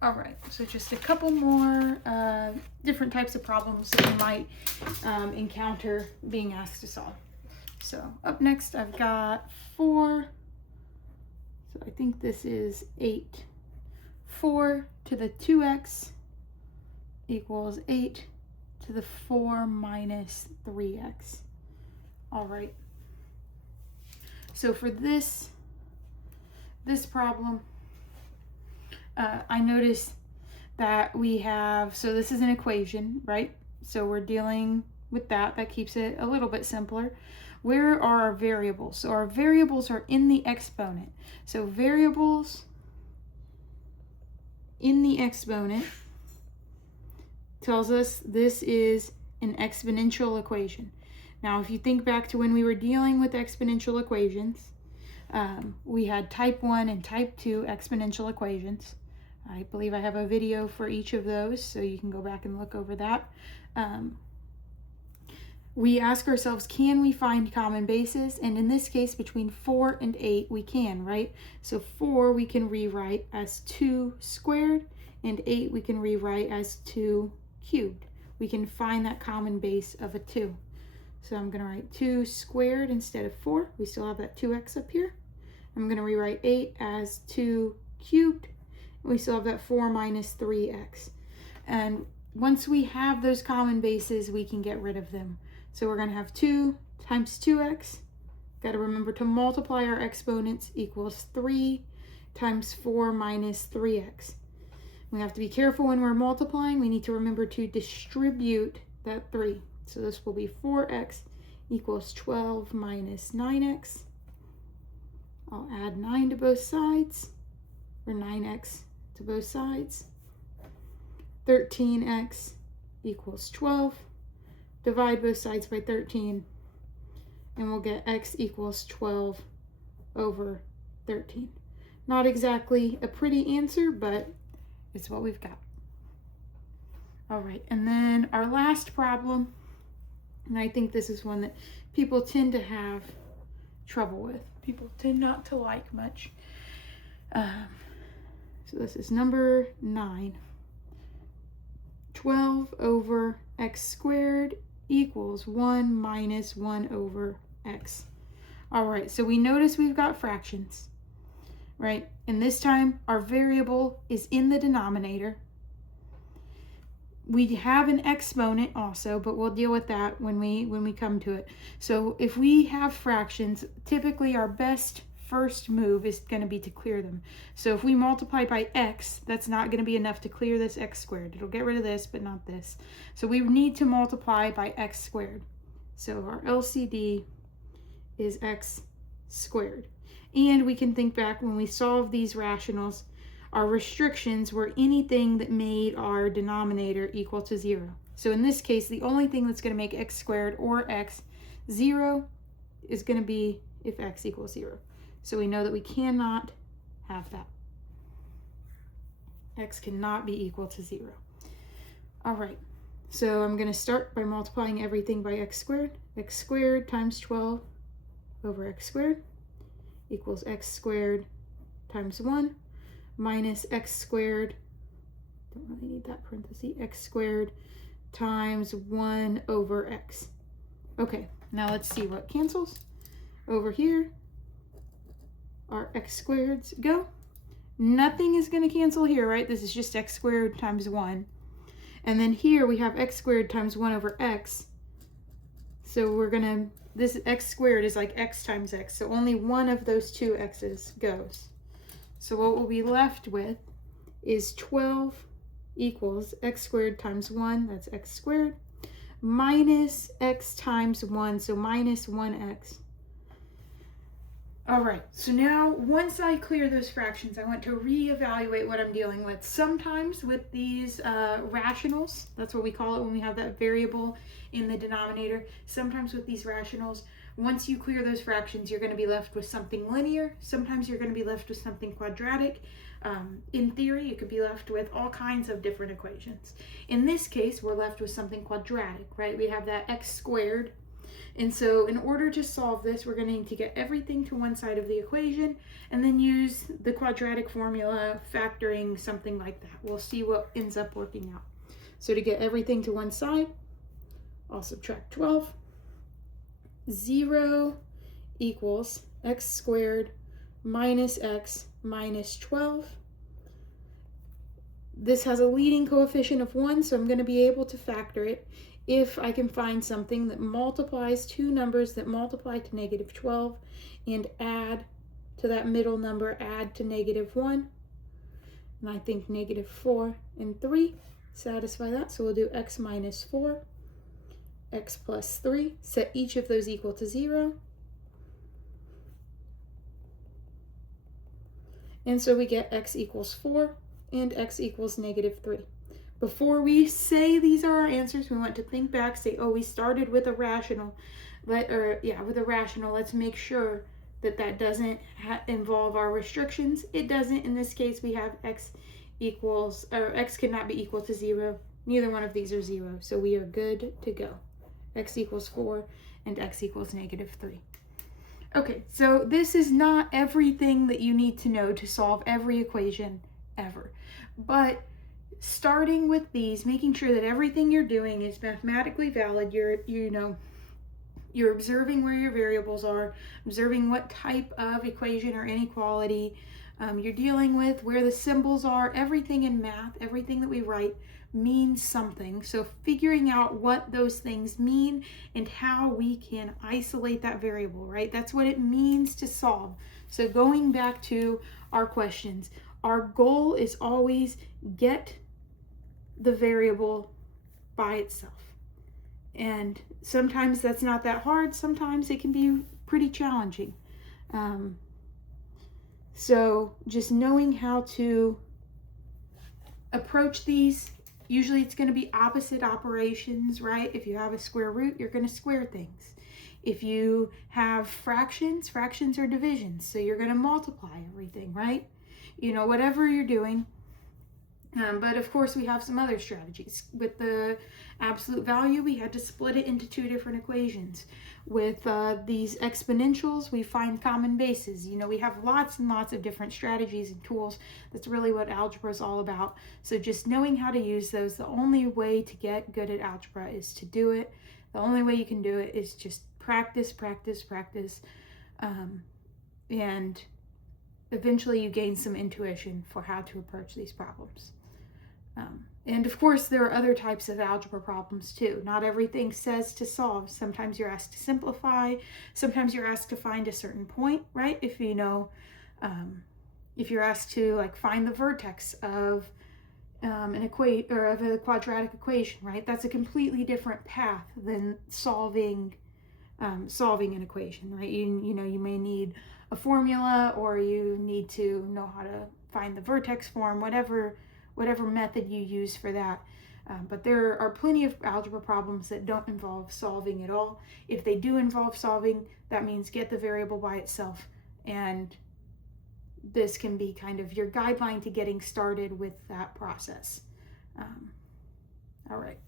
All right, so just a couple more different types of problems that you might encounter being asked to solve. So up next, I've got 4. So I think this is 8. 4 to the 2x equals 8 to the 4 minus 3x. All right. So for this problem, I noticed that we have, so this is an equation, right? So we're dealing with that. That keeps it a little bit simpler. Where are our variables? So our variables are in the exponent. So variables in the exponent tells us this is an exponential equation. Now, if you think back to when we were dealing with exponential equations, we had type 1 and type 2 exponential equations. I believe I have a video for each of those, so you can go back and look over that. We ask ourselves, can we find common bases? And in this case, between 4 and 8, we can, right? So 4 we can rewrite as 2 squared, and 8 we can rewrite as 2 cubed. We can find that common base of a 2. So I'm going to write 2 squared instead of 4. We still have that 2x up here. I'm going to rewrite 8 as 2 cubed. We still have that 4 minus 3x. And once we have those common bases, we can get rid of them. So we're going to have 2 times 2x. Got to remember to multiply our exponents equals 3 times 4 minus 3x. We have to be careful when we're multiplying. We need to remember to distribute that 3. So this will be 4x equals 12 minus 9x. I'll add 9 to both sides, or 9x to both sides. 13x equals 12. Divide both sides by 13, and we'll get x equals 12 over 13. Not exactly a pretty answer, but it's what we've got. All right, and then our last problem, and I think this is one that people tend to have trouble with. People tend not to like much. So this is number 9. 12 over x squared equals 1 minus 1 over x. All right, so we notice we've got fractions, right? And this time our variable is in the denominator. We have an exponent also, but we'll deal with that when we come to it. So if we have fractions, typically our best first move is going to be to clear them. So if we multiply by x, that's not going to be enough to clear this x squared. It'll get rid of this, but not this. So we need to multiply by x squared. So our LCD is x squared. And we can think back when we solved these rationals, our restrictions were anything that made our denominator equal to 0. So in this case, the only thing that's going to make x squared or x 0 is going to be if x equals 0. So we know that we cannot have that. X cannot be equal to 0. All right, so I'm going to start by multiplying everything by x squared. X squared times 12 over x squared equals x squared times 1 minus x squared, don't really need that parenthesis, x squared times 1 over x. Okay, now let's see what cancels. Over here, our x squareds go. Nothing is going to cancel here, right? This is just x squared times 1. And then here we have x squared times 1 over x. So we're going to, this x squared is like x times x. So only one of those two x's goes. So what we'll be left with is 12 equals x squared times 1, that's x squared, minus x times 1, so minus 1x. All right, so now once I clear those fractions, I want to reevaluate what I'm dealing with. Sometimes with these rationals, that's what we call it when we have that variable in the denominator. Sometimes with these rationals, once you clear those fractions, you're going to be left with something linear. Sometimes you're going to be left with something quadratic. In theory, you could be left with all kinds of different equations. In this case, we're left with something quadratic, right? We have that x squared And so in order to solve this, we're going to need to get everything to one side of the equation and then use the quadratic formula, factoring something like that. We'll see what ends up working out. So to get everything to one side, I'll subtract 12. 0 equals x squared minus x minus 12. This has a leading coefficient of 1, so I'm going to be able to factor it if I can find something that multiplies two numbers that multiply to negative 12 and add to that middle number, add to negative 1. And I think negative 4 and 3 satisfy that, so we'll do x minus 4, x plus 3, set each of those equal to 0. And so we get x equals 4 and x equals negative 3. Before we say these are our answers, we want to think back, say, oh, we started with a rational. With a rational, let's make sure that that doesn't involve our restrictions. It doesn't. In this case, we have x equals, or x cannot be equal to 0. Neither one of these are 0, so we are good to go. X equals 4 and x equals negative 3. Okay, so this is not everything that you need to know to solve every equation ever, but starting with these, making sure that everything you're doing is mathematically valid, you're observing where your variables are, observing what type of equation or inequality you're dealing with, where the symbols are. Everything in math, everything that we write means something. So figuring out what those things mean and how we can isolate that variable, right? That's what it means to solve. So going back to our questions, our goal is always get the variable by itself. And sometimes that's not that hard. Sometimes it can be pretty challenging. So just knowing how to approach these, usually it's going to be opposite operations, right? If you have a square root, you're going to square things. If you have fractions, fractions are divisions. So you're going to multiply everything, right? Whatever you're doing. But of course, we have some other strategies. With the absolute value, we had to split it into two different equations. With these exponentials, we find common bases. We have lots and lots of different strategies and tools. That's really what algebra is all about. So just knowing how to use those, the only way to get good at algebra is to do it. The only way you can do it is just practice, practice, practice. And eventually you gain some intuition for how to approach these problems. And of course, there are other types of algebra problems too. Not everything says to solve. Sometimes you're asked to simplify. Sometimes you're asked to find a certain point, right? If you're asked to find the vertex of of a quadratic equation, right? That's a completely different path than solving an equation, right? You may need a formula, or you need to know how to find the vertex form, whatever method you use for that. But there are plenty of algebra problems that don't involve solving at all. If they do involve solving, that means get the variable by itself. And this can be kind of your guideline to getting started with that process. All right.